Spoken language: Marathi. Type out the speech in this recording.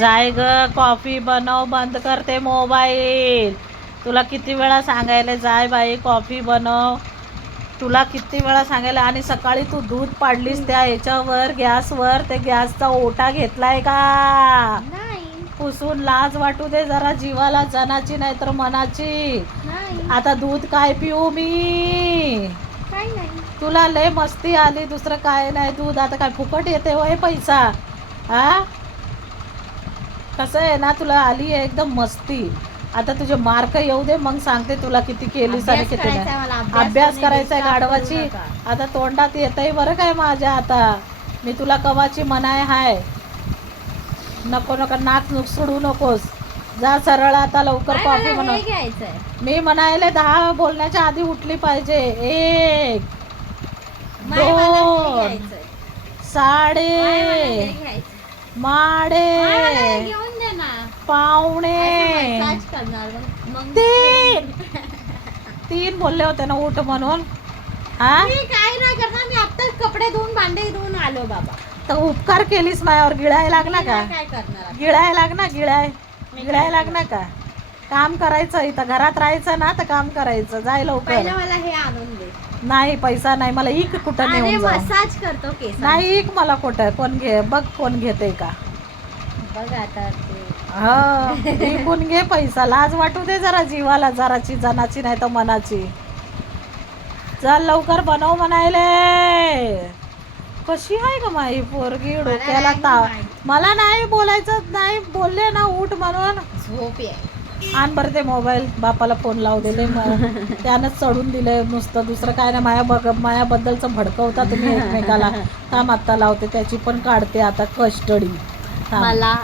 जाय ग, कॉफी बनव, बंद करते मोबाईल. तुला किती वेळा सांगायला, जाय बाई कॉफी बनव. तुला किती वेळा सांगायला. आणि सकाळी तू दूध पाडलीस त्या याच्यावर गॅसवर, ते गॅसचा ओटा घेतलाय का? नाही पुसून लाज वाटू दे जरा जीवाला, जनाची नाही तर मनाची. नाही आता दूध काय पिऊ मी? काय नाही. तुला लय मस्ती आली, दुसरं काय नाही. दूध आता काय फुकट येते होय पैसा? हा, कसं आहे ना, तुला आली आहे एकदम मस्ती. आता तुझे मार्क येऊ दे, मग सांगते तुला किती केलीस आणि अभ्यास किती करायचा मला, नाही. अभ्यास कोणी करायचा आहे disturb करू गाढवाची. नका. आता तोंडात येतंय बरं काय माझ्या. आता मी तुला कवाची मनाय हाय. नको नको, नाक सोडू नकोस. जा सरळ आता लवकर काय कॉफी मला बनव. हे घ्यायचंय. मी म्हणायले 10 बोलण्याच्या आधी उठली पाहिजे. 1, मला हे 2, घ्यायचंय. साडे, मला हे घ्यायचंय. माडे, मला हे घेऊन दे ना. पावणे, असं मसाज करणार मग 3 बोलले होते ना उठ म्हणून. हा, मी काय नाही करणार. मी आत्ताच कपडे धुवून भांडे धुवून आलो बाबा. तर उपकार केलीस माझ्यावर. गिळाय लागला मी का? नाही काय करणार आता. गिळाय लागना, गिळाय मी गिळाय काय लागना का? काम करायचं, इथं घरात राहायचं ना, तर काम करायचं. जाय लवकर. पहिलं मला हे आणून दे. नाही, पैसा नाही मला. इक कुठं अरे नेऊन जा. मसाज करतो केस. नाही, इक मला कुठं. कोण घे बघ, कोण घेते का? बघ आता ते. हा, इकून घे पैसा. लाज वाटू दे जरा जीवाला, जराची जनाची नाही तर मनाची. चल लवकर बनव म्हणायले. कशी आहे ग माई पोरगी, डोक्याला नाही ताव. माहित. मला नाही बोलायचं, नाही बोलले ना उठ म्हणून. झोप आहे. आण बरं ते मोबाईल. बापाला फोन लावू दिले, त्यानंच चढून दिले नुसतं. दुसरं काय नाही. मायाबद्दलचं भडकवता तुम्ही एकमेकाला. थांब आत्ता लावते, त्याची पण काढते आता कस्टडी. थांब. मला